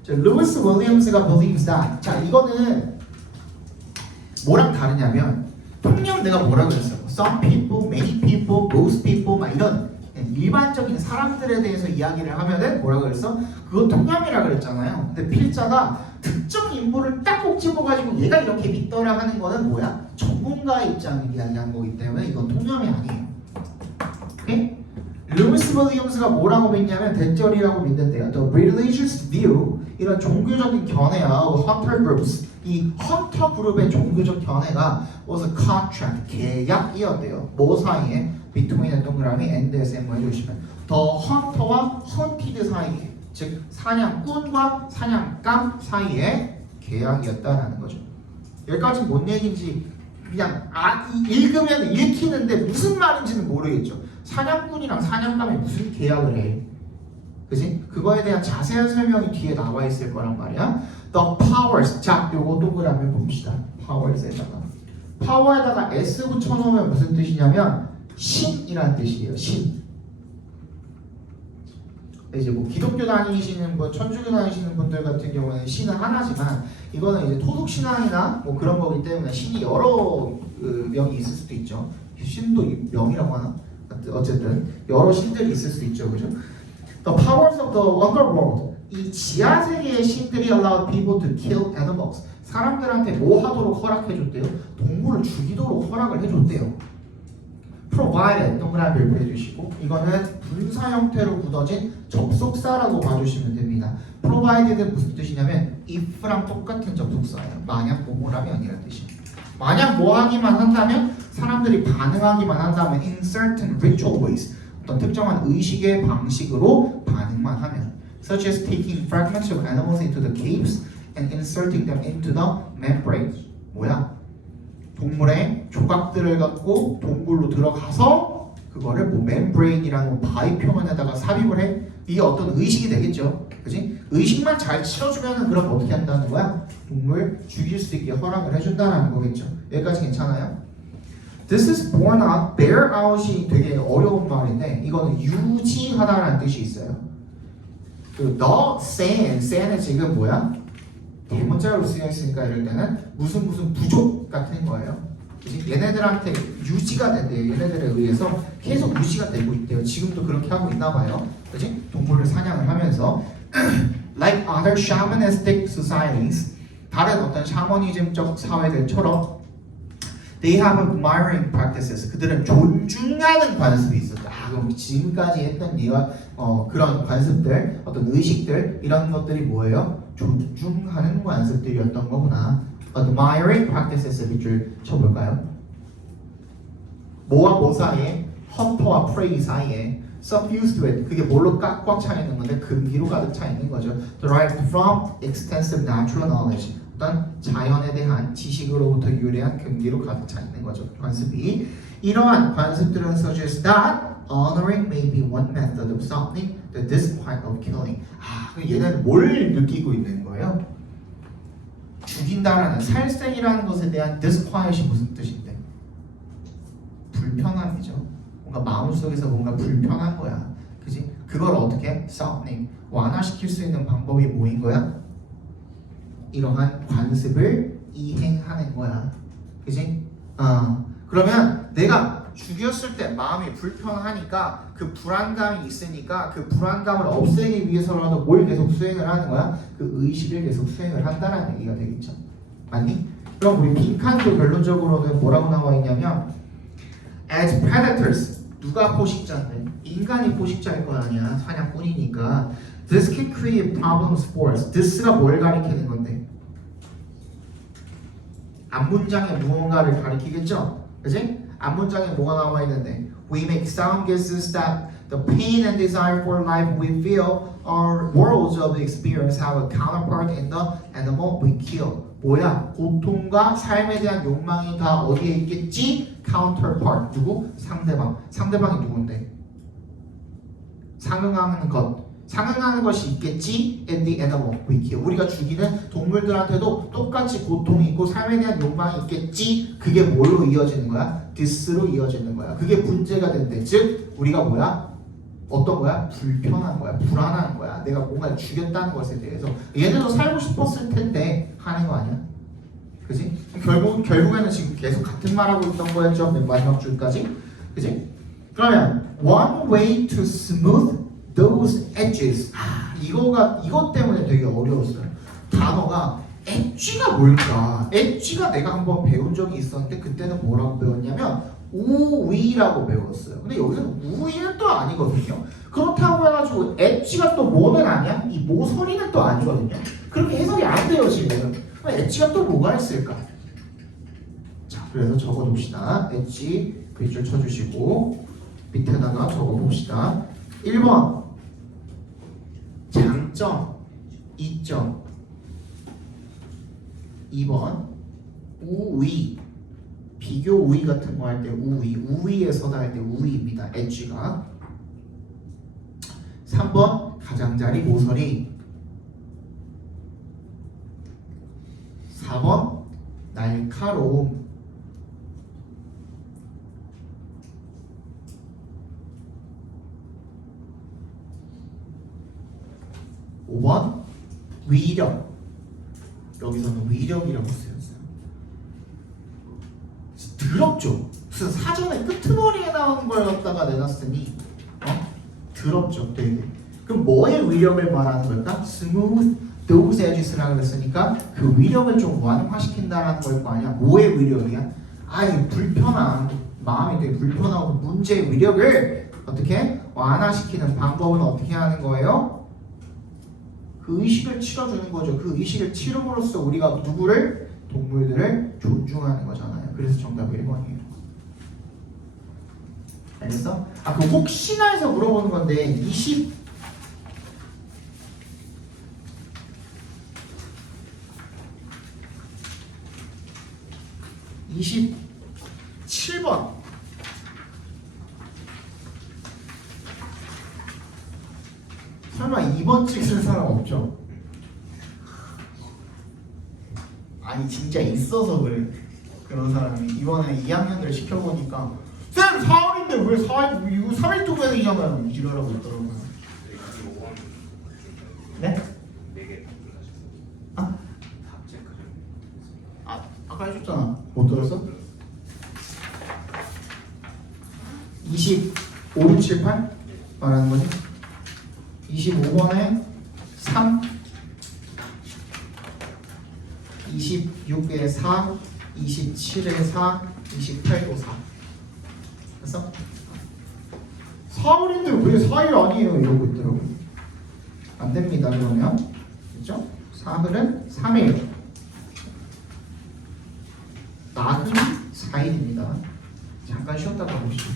자, 루이스 윌리엄스가 believes that. 자, 이거는 뭐랑 다르냐면, 통념 내가 뭐라 그랬어요? Some people, many people, most people, 막 이런 일반적인 사람들에 대해서 이야기를 하면은 뭐라 그랬어? 그거 통념이라 그랬잖아요. 근데 필자가 특정 인물을 딱 꼭 집어가지고 얘가 이렇게 믿더라 하는 거는 뭐야? 전문가의 입장을 이야기한 거기 때문에 이건 통념이 아니에요. 오케이? 루이스 윌리엄스가 뭐라고 믿냐면 대절이라고 믿는데요. The religious view, 이런 종교적인 견해야 hunter groups, 이 헌터 그룹의 종교적 견해가 was a contract, 계약이었대요. 뭐 사이에? between 동그라미 and SM 해주시면 더 헌터와 헌티드 사이에, 즉 사냥꾼과 사냥감 사이에 계약이었다라는 거죠. 여기까지 뭔 얘기인지 그냥 읽으면 읽히는데 무슨 말인지는 모르겠죠. 사냥꾼이랑 사냥감이 무슨 계약을 해? 그지? 그거에 대한 자세한 설명이 뒤에 나와 있을 거란 말이야. The powers. 자, 요거 동그라미 봅시다. powers에다가 파워에다가 s 붙여놓으면 무슨 뜻이냐면 신이란 뜻이에요. 신. 이제 뭐 기독교 다니시는 분, 천주교 다니시는 분들 같은 경우는 신은 하나지만 이거는 이제 토속 신앙이나 뭐 그런 거기 때문에 신이 여러 명이 있을 수도 있죠. 신도 명이라고 하나? 어쨌든 여러 신들이 있을 수도 있죠, 그죠? The powers of the underworld. 이 지하 세계의 신들이 allowed people to kill animals. 사람들한테 뭐 하도록 허락해줬대요? 동물을 죽이도록 허락을 해줬대요. provided 동그라미를 해주시고, 이거는 분사 형태로 굳어진 접속사라고 봐주시면 됩니다. provided는 무슨 뜻이냐면 if랑 똑같은 접속사예요. 만약 뭐뭐라면 아니라는 뜻이에요. 만약 뭐 하기만 한다면, 사람들이 반응하기만 한다면 in certain ritual ways, 어떤 특정한 의식의 방식으로 반응만 하면, such as taking fragments of animals into the caves and inserting them into the membrane. 뭐야? 동물의 조각들을 갖고 동굴로 들어가서 그거를 뭐 멤브레인이라는 바위 표면에다가 삽입을 해. 이게 어떤 의식이 되겠죠, 그지? 의식만 잘 치러주면은 그럼 어떻게 한다는 거야? 동물 죽일 수 있게 허락을 해준다는 거겠죠. 여기까지 괜찮아요? This is borne out, bear out이 되게 어려운 말인데 이거는 유지하다라는 뜻이 있어요. 그 the say는 지금 뭐야? 대문자로 쓰여 있으니까 이럴 때는 무슨 부족 같은 거예요. 그치? 얘네들한테 유지가 된대요. 얘네들에 의해서 계속 유지가 되고 있대요. 지금도 그렇게 하고 있나 봐요. 그치? 동물을 사냥을 하면서 like other shamanistic societies, 다른 어떤 샤머니즘적 사회들처럼 they have admiring practices. 그들은 존중하는 관습이 있었다. 그럼 지금까지 했던 예와 그런 관습들, 어떤 의식들, 이런 것들이 뭐예요? 존중하는 관습들이었던 거구나. admiring practices 밑줄 쳐볼까요? 뭐와 뭐 사이에? 헌터와 프레이 사이에 suffused with, 그게 뭘로 꽉 차 있는 건데 금기로 가득 차 있는 거죠. derived from extensive natural knowledge, 어떤 자연에 대한 지식으로부터 유래한 금기로 가득 차 있는 거죠. 관습이. 이러한 관습들은 such as that honoring may be one method of softening the disquiet of killing. 그럼 얘는 뭘 느끼고 있는 거예요? 죽인다라는, 살생이라는 것에 대한 disquiet이 무슨 뜻인데? 불편함이죠. 뭔가 마음속에서 뭔가 불편한 거야. 그지? 그걸 어떻게? softening, 완화시킬 수 있는 방법이 뭐인 거야? 이러한 관습을 이행하는 거야. 그지? 그러면 내가 죽였을 때 마음이 불편하니까 그 불안감이 있으니까 그 불안감을 없애기 위해서라도 뭘 계속 수행을 하는 거야? 그 의식을 계속 수행을 한다는 얘기가 되겠죠. 맞니? 그럼 우리 빈칸도 결론적으로는 뭐라고 나와 있냐면 as predators, 누가 포식자인데? 인간이 포식자일 거 아니야. 사냥꾼이니까. This can create problems for us. this가 뭘 가리키는 건데? 앞문장에 무언가를 가리키겠죠? 그지? 앞문장에 뭐가 나와 있는데 We make sound guesses that the pain and desire for life we feel are worlds of experience have a counterpart in the animal we kill. 뭐야? 고통과 삶에 대한 욕망이 다 어디에 있겠지? counterpart. 누구? 상대방. 상대방이 누군데? 상응하는 것. 상응하는 것이 있겠지? in the animal we kill. 우리가 죽이는 동물들한테도 똑같이 고통이 있고 삶에 대한 욕망이 있겠지? 그게 뭘로 이어지는 거야? this로 이어지는 거야. 그게 문제가 된대. 즉 우리가 뭐야? 어떤 거야? 불편한 거야. 불안한 거야. 내가 뭔가 죽였다는 것에 대해서. 얘네도 살고 싶었을 텐데 하는 거 아니야? 그지? 결국에는 지금 계속 같은 말하고 있던 거였죠. 맨 마지막 줄까지. 그지? 그러면 one way to smooth those edges. 이것 때문에 되게 어려웠어요. 단어가 엣지가 뭘까? 엣지가 내가 한번 배운 적이 있었는데 그때는 뭐라고 배웠냐면 우위라고 배웠어요. 근데 여기서는 우위는 또 아니거든요. 그렇다고 해가지고 엣지가 또 뭐는 아니야? 이 모서리는 또 아니거든요. 그렇게 해석이 안 돼요 지금. 엣지가 또 뭐가 있을까? 자, 그래서 적어둡시다. 엣지 빗줄 쳐주시고 밑에다가 적어봅시다. 1번 장점, 이점. 2번 우위, 비교 우위 같은 거 할 때 우위, 우위에 서다 할 때 우위입니다. 엣지가. 3번 가장자리 모서리. 4번 날카로움. 5번 위력. 여기서는 위력이라고 쓰였어요. 더럽죠? 무슨 사전에 끄트머리에 나오는 걸 갖다가 내놨으니 더럽죠 되게. 그럼 뭐의 위력을 말하는 걸까? smooth those edges라고 그랬으니까 그 위력을 좀 완화시킨다는 걸 거 아니야. 뭐의 위력이야? 이 불편한 마음이 되게 불편하고 문제의 위력을 어떻게 완화시키는 방법은 어떻게 하는 거예요? 그 의식을 치러주는 거죠. 그 의식을 치름으로써 우리가 누구를? 동물들을 존중하는 거잖아요. 그래서 정답이 1번이에요. 알겠어? 그 혹시나 해서 물어보는 건데 27번 설마 2번 찍는 사람 없죠? 아니 진짜 있어서 그래. 그런 사람이 이번에 2학년들 시켜보니까 쌤 4월인데 왜 4일 이거 3일 동안이잖아요. 이러라고 있더라고요. 네? 아까 해줬잖아. 못 들었어? 25, 6, 7, 8 말하는 거지? 25번에 3, 26에 4, 27에 4, 28도 4. 됐어? 4월인데 왜 4일 아니에요? 이러고 있더라고요. 안 됩니다. 그러면 그렇죠? 사흘은 3일, 나흘이 4일입니다. 잠깐 쉬었다가 보시죠.